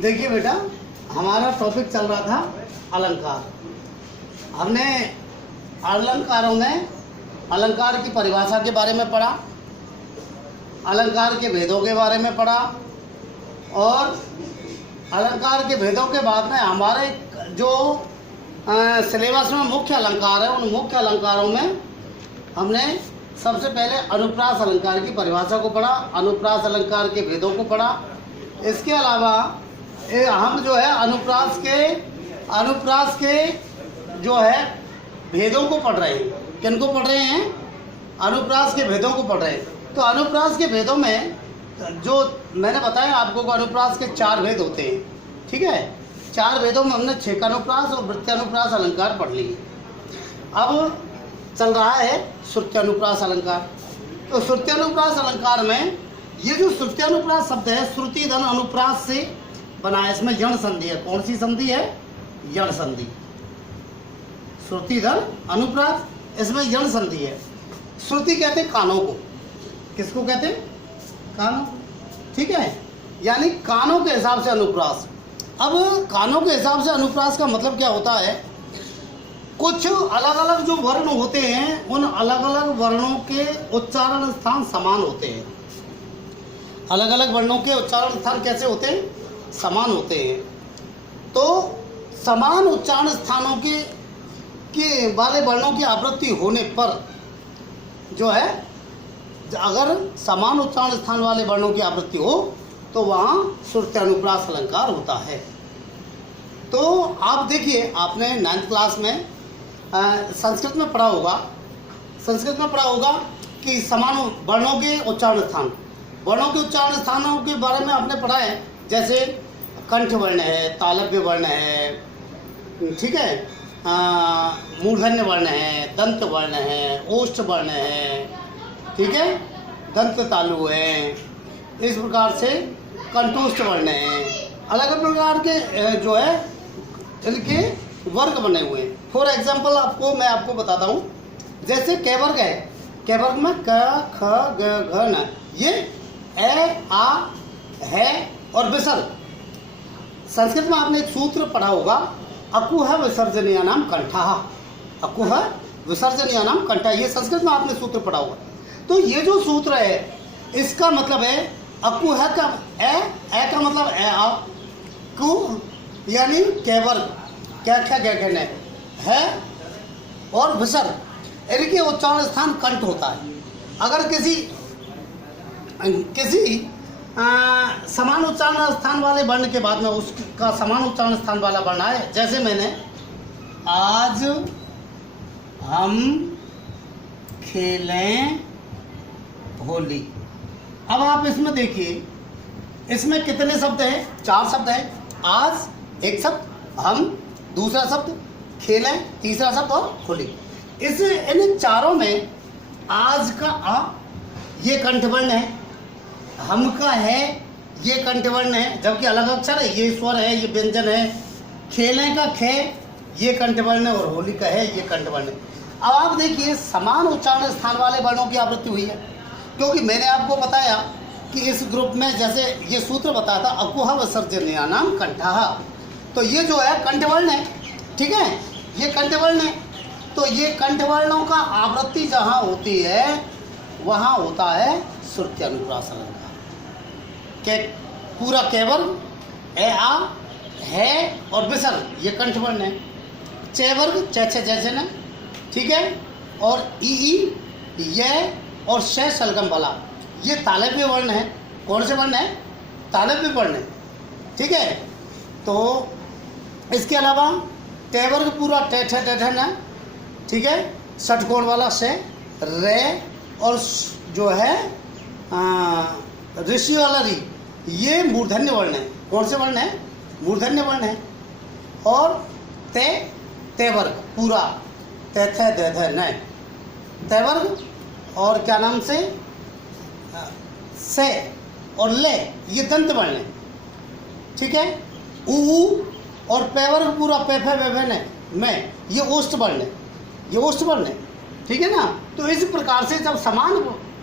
देखिए बेटा, हमारा टॉपिक चल रहा था अलंकार। हमने अलंकारों में अलंकार की परिभाषा के बारे में पढ़ा, अलंकार के भेदों के बारे में पढ़ा, और अलंकार के भेदों के बाद में हमारे जो सिलेबस में मुख्य अलंकार है, उन मुख्य अलंकारों में हमने सबसे पहले अनुप्रास अलंकार की परिभाषा को पढ़ा, अनुप्रास अलंकार के भेदों को पढ़ा। इसके अलावा हम जो है अनुप्रास के जो है भेदों को पढ़ रहे हैं। किनको पढ़ रहे हैं? अनुप्रास के भेदों को पढ़ रहे हैं। तो अनुप्रास के भेदों में जो मैंने बताया आपको को अनुप्रास के 4 भेद होते हैं, ठीक है। 4 भेदों में हमने छेकानुप्रास और वृत्त्यानुप्रास अलंकार पढ़ लिए। अब चल रहा है श्रुत्यानुप्रास अलंकार। तो श्रुत्यानुप्रास अलंकार में ये जो श्रुत्यानुप्रास शब्द है, श्रुति धन अनुप्रास से बना है। इसमें यण संधि है। कौन सी संधि है? यण संधि। श्रुति धन अनुप्रास, इसमें यण संधि है। श्रुति कहते हैं कानों को। किसको कहते हैं? कानों, ठीक है। यानी कानों के हिसाब से अनुप्रास। अब कानों के हिसाब से अनुप्रास का मतलब क्या होता है? कुछ अलग अलग जो वर्ण होते हैं, उन अलग अलग वर्णों के उच्चारण स्थान समान होते हैं। अलग अलग वर्णों के उच्चारण स्थान कैसे होते हैं? समान होते हैं। तो समान उच्चारण स्थानों के वाले वर्णों की आवृत्ति होने पर जो है, अगर समान उच्चारण स्थान वाले वर्णों की आवृत्ति हो तो वहाँ श्रुत्यानुप्रास अलंकार होता है। तो आप देखिए, आपने 9th क्लास में संस्कृत में पढ़ा होगा कि समान वर्णों के उच्चारण स्थान, वर्णों के उच्चारण स्थानों के बारे में आपने पढ़ा है। जैसे कंठ वर्ण है, तालव्य वर्ण है, ठीक है, मूर्धन्य वर्ण है, दंत वर्ण है, ओष्ठ वर्ण है, ठीक है, दंत तालु है, इस प्रकार से कंठोष्ठ वर्ण है। अलग अलग प्रकार के जो है इनके वर्ग बने हुए हैं। फॉर एग्जाम्पल मैं आपको बताता हूँ। जैसे क वर्ग है, क वर्ग में क ख ग घ न, ये ए आ है और विसर्ग। संस्कृत में आपने एक सूत्र पढ़ा होगा, अकुह विसर्जनीय नाम कंठा। अकुह विसर्जनीय नाम कंठा, ये संस्कृत में आपने सूत्र पढ़ा होगा। तो ये जो सूत्र है, इसका मतलब है अकुह का ए का मतलब ए आ, कु यानी क वर्ग, क्या क्या क्या कहने है, और विसर्ग, इनके उच्चारण स्थान कंठ होता है। अगर किसी समान उच्चारण स्थान वाले वर्ण के बाद में उसका समान उच्चारण स्थान वाला वर्ण है, जैसे मैंने आज हम खेलें होली। अब आप इसमें देखिए, इसमें कितने शब्द हैं? 4 शब्द हैं। आज एक शब्द, हम दूसरा शब्द, खेलें तीसरा शब्द, और होली। इन चारों में आज का आ ये कंठवर्ण है, हम का है ये कंठवर्ण है, जबकि अलग अक्षर है, ये स्वर है, ये व्यंजन है। खेलें का खे ये कंठवर्ण है, और होली का है ये कंठवर्ण है। अब आप देखिए, समान उच्चारण स्थान वाले वर्णों की आवृत्ति हुई है, क्योंकि मैंने आपको बताया कि इस ग्रुप में जैसे ये सूत्र बताया था, अकुह विसर्जनीय नाम कंठा। तो ये जो है कंठवर्ण है, ठीक है, ये कंठवर्ण है। तो ये कंठवर्णों का आवृत्ति जहाँ होती है वहाँ होता है श्रुत्यानुप्रास अलंकार। के पूरा केवर्ग ए आ है और विसर्ग, ये कंठवर्ण है। चे वर्ग चे छे जैसे न, ठीक है, और ई ये और शे शलगम वाला, ये तालव्य वर्ण है। कौन से वर्ण है? तालव्य वर्ण है, ठीक है। तो इसके अलावा टे वर्ग पूरा टे ठे टे ठे न, ठीक है, षटकोण वाला से रे, और जो है ऋषि वाला री, ये मूर्धन्य वर्ण है। कौन से वर्ण है? मूर्धन्य वर्ण है। और ते वर्ग पूरा ते थे दे थे न, ते वर्ग, और क्या नाम से और ले, ये दंत वर्ण है, ठीक है। ऊ और पे वर्ग पूरा पे फे वे वे न में, ये ओष्ठ वर्ण है, ये ओष्ठ वर्ण है, ठीक है ना। तो इस प्रकार से जब समान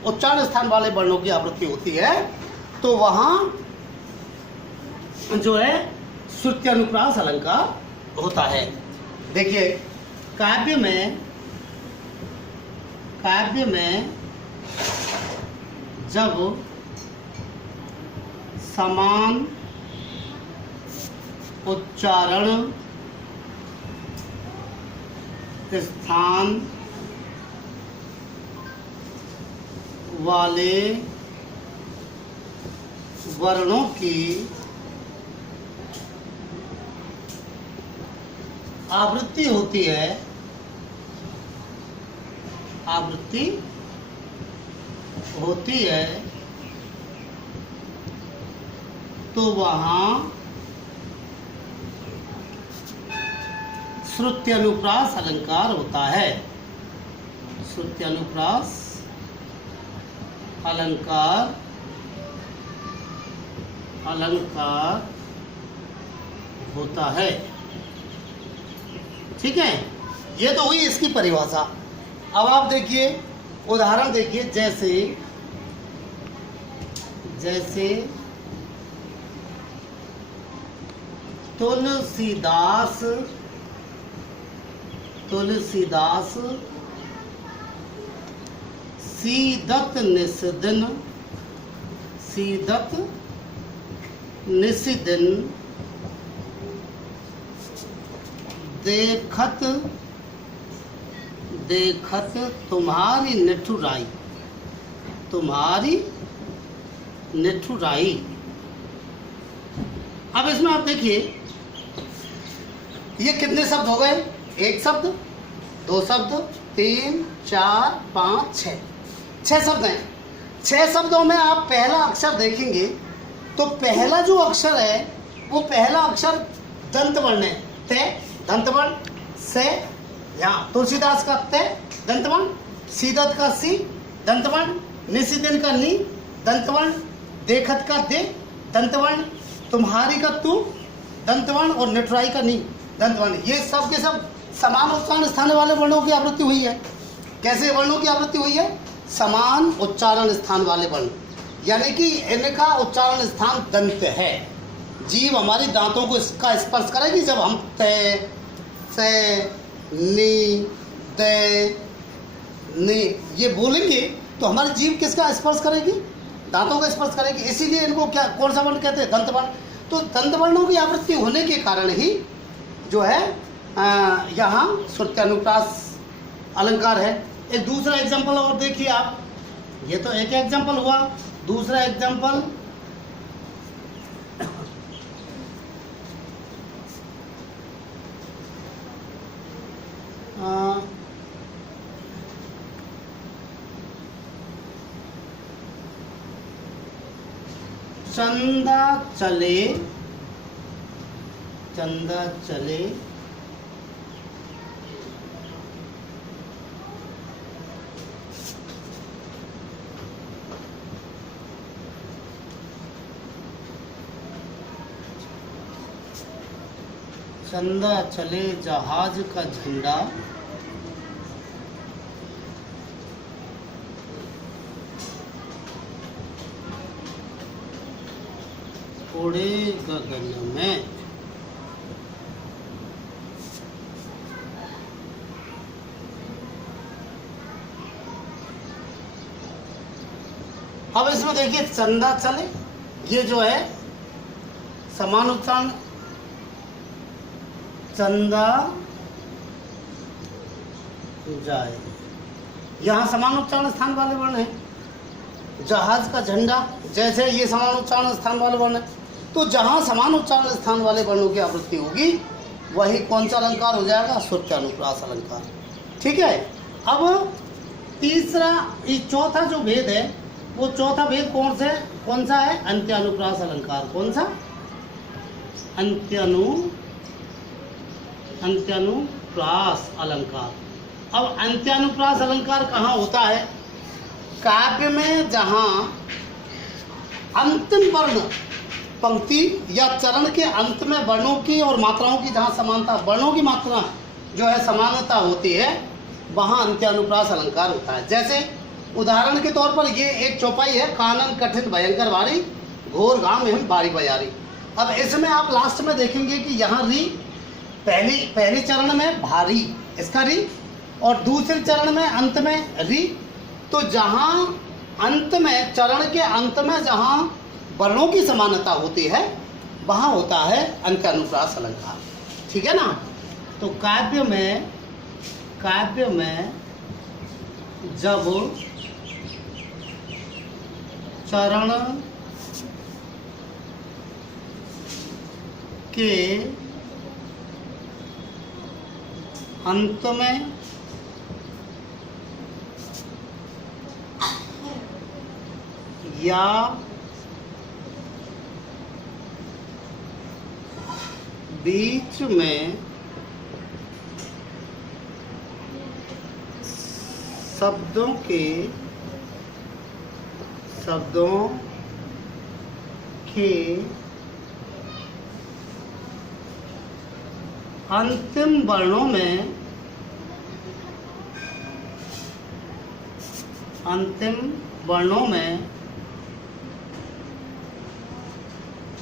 उच्चारण स्थान वाले वर्णों की आवृत्ति होती है तो वहाँ जो है श्रुति अनुप्रास अलंकार होता है। देखिए काव्य में जब समान उच्चारण स्थान वाले वर्णों की आवृत्ति होती है, तो वहाँ श्रुति अनुप्रास अलंकार होता है। श्रुति अनुप्रास अलंकार होता है। ठीक है, ये तो हुई इसकी परिभाषा। अब आप देखिए उदाहरण देखिए, जैसे तुलसीदास सीदत निसिदिन देखत तुम्हारी निठुराई। अब इसमें आप देखिए ये कितने शब्द हो गए? एक शब्द, दो शब्द, 3, 4, 5, 6 शब्द हैं। 6 शब्दों में आप पहला अक्षर देखेंगे तो पहला जो अक्षर है वो पहला अक्षर दंत वर्ण है। ते दंत वर्ण, से यहाँ तुलसीदास का ते दंत वर्ण, सीदत का सी दंत वर्ण, निसिदिन का नी दंत वर्ण, देखत का दे दंत वर्ण, तुम्हारी का तू दंत वर्ण और निठुराई का नी दंत वर्ण। ये सब के सब समान उच्चारण स्थान वाले वर्णों की आवृत्ति हुई है। कैसे वर्णों की आवृत्ति हुई है? समान उच्चारण स्थान वाले वर्ण, यानी कि इनका उच्चारण स्थान दंत है। जीव हमारी दांतों को इसका स्पर्श करेगी जब हम ते, से, नी, दे, ने ये बोलेंगे तो हमारी जीव किसका स्पर्श करेगी? दांतों का स्पर्श करेगी। इसीलिए इनको क्या कौन सा वर्ण कहते हैं? दंत वर्ण। तो दंत वर्णों की आवृत्ति होने के कारण ही जो है यहाँ श्रुति अनुप्रास अलंकार है। एक दूसरा एग्जाम्पल और देखिए आप, ये तो एक एग्जाम्पल हुआ। दूसरा एग्जाम्पल चंदा चले जहाज का झंडा उड़े गगन में। अब इसमें देखिए चंदा चले, ये जो है समान उच्चारण, चंदा जाए, यहाँ समान उच्चारण स्थान वाले वर्ण है। जहाज का झंडा, जैसे ये समान उच्चारण स्थान वाले वर्ण है, तो जहाँ समान उच्चारण स्थान वाले वर्णों की आवृत्ति होगी वही कौन सा अलंकार हो जाएगा? श्रुति अनुप्रास अलंकार। ठीक है। अब तीसरा, ये चौथा जो भेद है वो चौथा भेद कौन सा है? अंत्यानुप्रास अलंकार। कौन सा? अंत्यानुप्रास अलंकार। अब अंत्यानुप्रास अलंकार कहाँ होता है? काव्य में जहाँ अंतिम वर्ण पंक्ति या चरण के अंत में वर्णों की और मात्राओं की जहाँ समानता, वर्णों की मात्रा जो है समानता होती है, वहाँ अंत्यानुप्रास अलंकार होता है। जैसे उदाहरण के तौर पर ये एक चौपाई है, कानन कठिन भयंकर भारी, घोर गाम एवं बारी बजारी। अब इसमें आप लास्ट में देखेंगे कि यहाँ री पहले चरण में भारी इसका री और दूसरे चरण में अंत में री। तो जहाँ अंत में चरण के अंत में जहाँ वर्णों की समानता होती है वहाँ होता है अंत्यानुप्रास अलंकार। ठीक है ना। तो काव्य में जब चरण के अंत में या बीच में शब्दों के अंतिम वर्णों में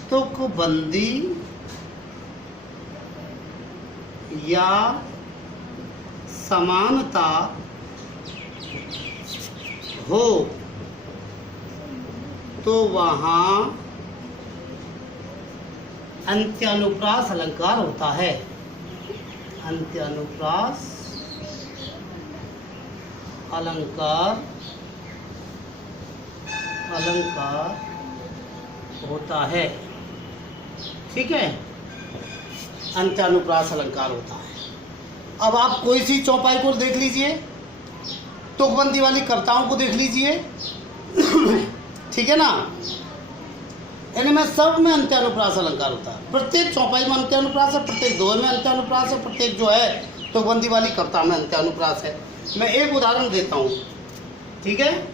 तुकबंदी या समानता हो तो वहाँ अंत्यानुप्रास अलंकार होता है। अंत्यानुप्रास अलंकार होता है। ठीक है, अंत्यानुप्रास अलंकार होता है। अब आप कोई सी चौपाई को देख लीजिए, तुकबंदी वाली कविताओं को देख लीजिए। ठीक है ना। इनमें सब में अंत्यानुप्रास अलंकार होता है। प्रत्येक चौपाई में अंत्यानुप्रास है, प्रत्येक दोहे में अंत्यानुप्रास है, प्रत्येक जो है तुकबंदी वाली कविता में अंत्यानुप्रास है। मैं एक उदाहरण देता हूँ। ठीक है,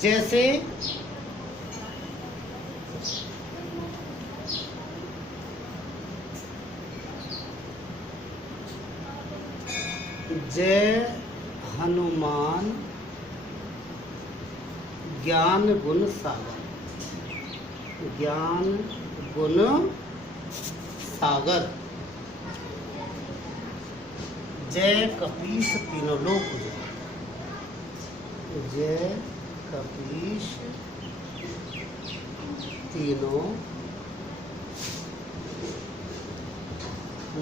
जैसे जय हनुमान ज्ञान गुण सागर, ज्ञान गुण सागर, जय कपीस तीनों लोक उजागर, जय कपीस तीनों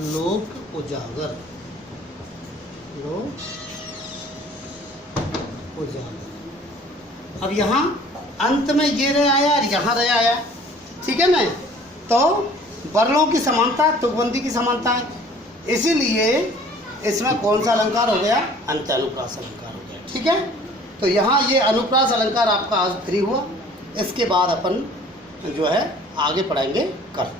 लोक उजागर, अब यहाँ अंत में ये रह आया और यहाँ रह आया। ठीक है ना। तो वर्णों की समानता, तुकबंदी की समानता है, इसीलिए इसमें कौन सा अलंकार हो गया? अंत्यानुप्रास अलंकार हो गया। ठीक है, तो यहाँ ये अनुप्रास अलंकार आपका आज फ्री हुआ। इसके बाद अपन जो है आगे पढ़ाएंगे कल।